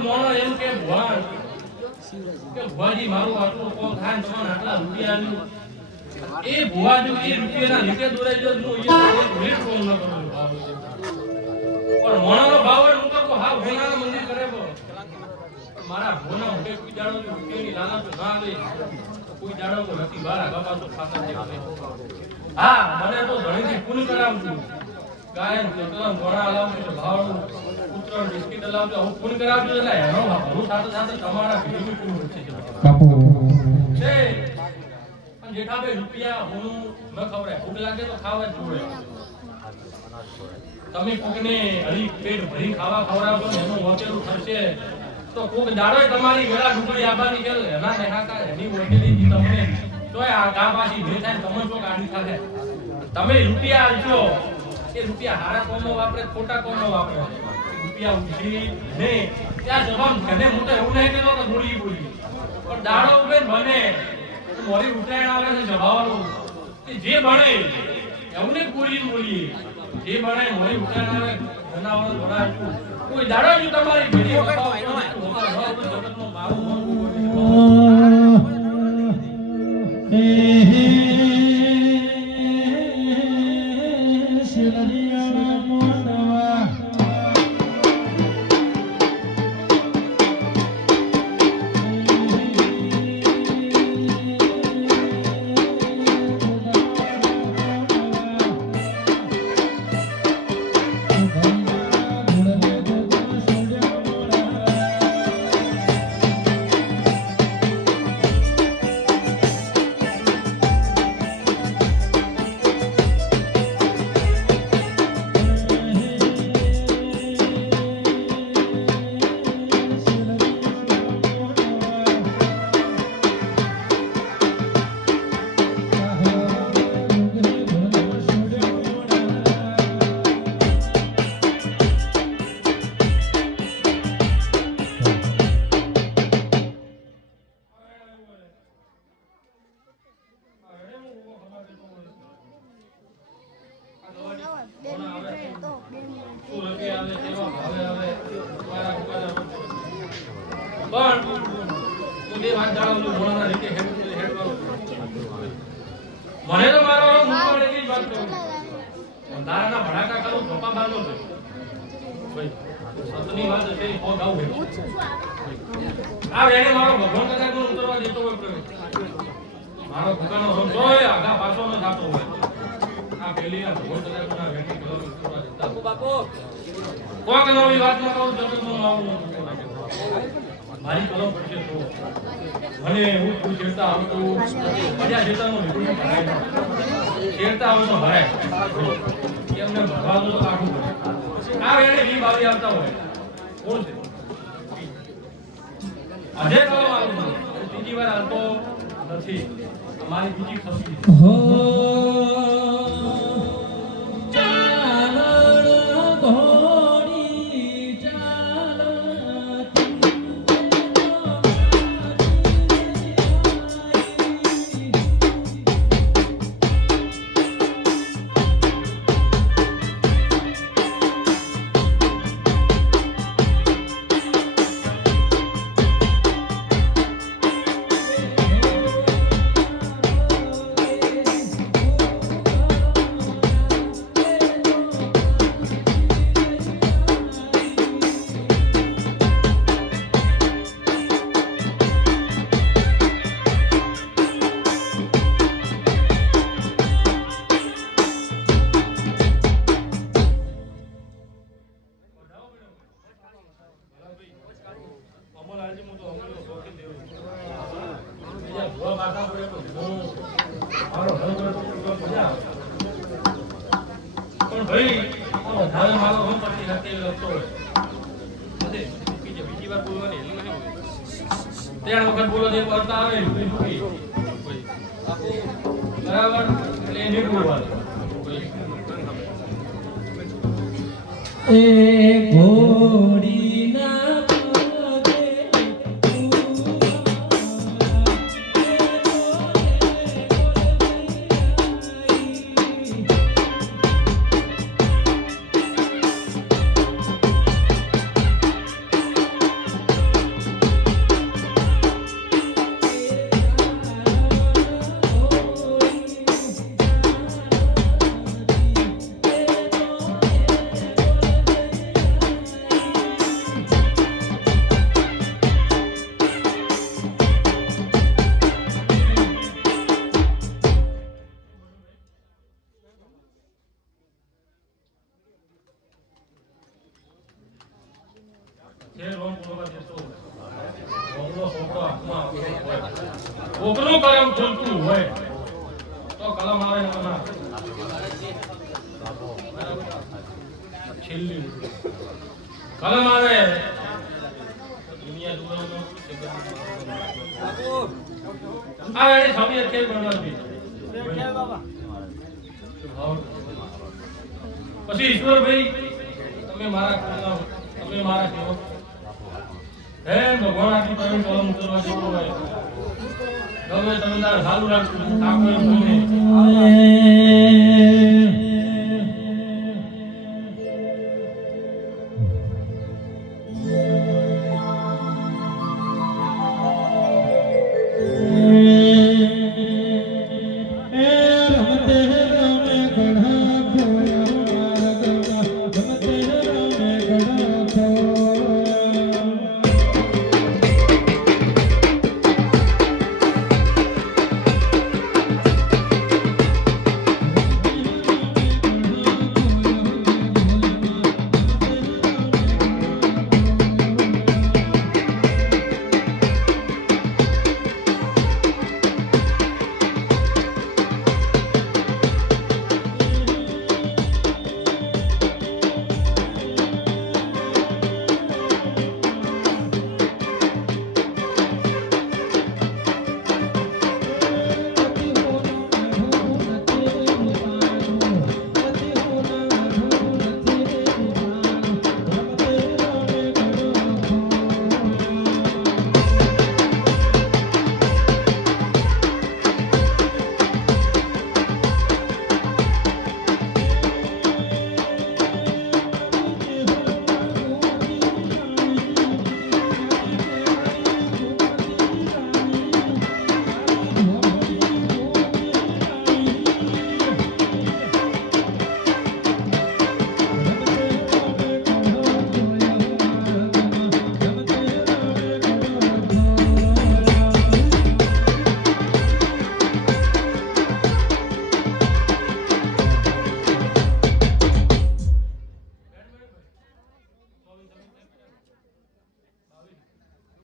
મોણો એમ કે ભગવાન કે ભુવાજી મારું આટલું કોમ થાય તમને આટલા રૂપિયા આલ્યું એ ભુવાજી એ રૂપિયાના લીધે દોરાઈ જો હું એ મિનિટ કોમ ન કરું પણ મોણાનો ભાવ હોય હું તો હા ભોનાના મંદિર કરે મારા ભોના હું કોઈ જાણો રૂપિયાની લાલચ ના આવે કોઈ જાણો તો નથી બારા બાપા તો ખાતા જેવા હા મને તો ઘણીથી પૂન કરાવું છું ગાયન કતલમ ઘોડા લાવું છું ભાવનું પુત્ર બિસ્કિટ લાવું છું હું પૂન કરાવું છું એટલે હેરો હું સાથે સાથે તમારા ભીડું પૂન છે બાપુ છે પણ જેઠાભાઈ રૂપિયા હું ન ખવડાય ભૂખ લાગે તો ખાવા જ જોડે તમે કોકને હરી પેટ ભરી ખાવા ખવડાવો છો એનું વચેલું થશે તો કોક દાડો તમારી વેળા ડુબળી આબાની કે એના દેખાતા એની વચેલી તમને તોય આ ગા પાછી ભે થાય તમને તો ગાડી થાશે તમે રૂપિયા આલજો એ રૂપિયા હારા કોમો વાપરે ખોટા કોમો વાપરે રૂપિયા ઉઠી ને ત્યાં જવાબ ઘરે મોટે એવું નહીં કે તો બોલી પણ દાડો ઉભે બને મોરી ઉતરાયણ આવે છે જવાવાનું કે જે બને એવું ને બોલીએ જે બને મોરી ઉતરાયણ આવે જનાવર ધોળાયું કોઈ દાડો જ તમારી ભીડી જગતનો મારું મને તો મારો મુખવાડે ની વાત કરું તારાના ભડાકા કરું ધોપા બાંધો છે ભાઈ સતની વાત છે ઓ ગાવ હે આ વેણે મારો ભગવાન કદાચ નો ઉતરવા દેતો હોય પ્રવેશ મારો ભગવાનનો સમજોય આગા પાછો ન થાતો હોય આ પેલી આ ભગવાન કદાચ ના વેટી કલર ઉતરવા દેતા બાપુ કોક નવી વાત ન કહું જગતનો આવું મારી કલમ પડશે તો મને હું તું ચેડતા આવતું મજા જેતાનો વિકૃતિ ભરાય ચેડતા આવતો ભરાય એમને ભરવાનું તો કાઢવું પડે આ વેળે વી બાવી આવતા હોય કોણ છે અજય કલમ આવું ત્રીજી વાર આવતો નથી અમારી બીજી ખસી જે રોમ પૂરવા દેતો છોકરો હાથમાં હોય કોકનું કરમ ખુલતું હોય તો કલમ આવે ને ના છેલ્લી કલમ આવે દુનિયા દુનિયાનો આ એ સભી ખેલ બનાવતી ખેલ બાબા પછી ઈશ્વરભાઈ તમે મારા કેવો હે ભગવાન આથી પ્રેમ કલમ ઉતરવા જેવો હોય ગમે તમે ચાલુ રાખજો ઠાકોર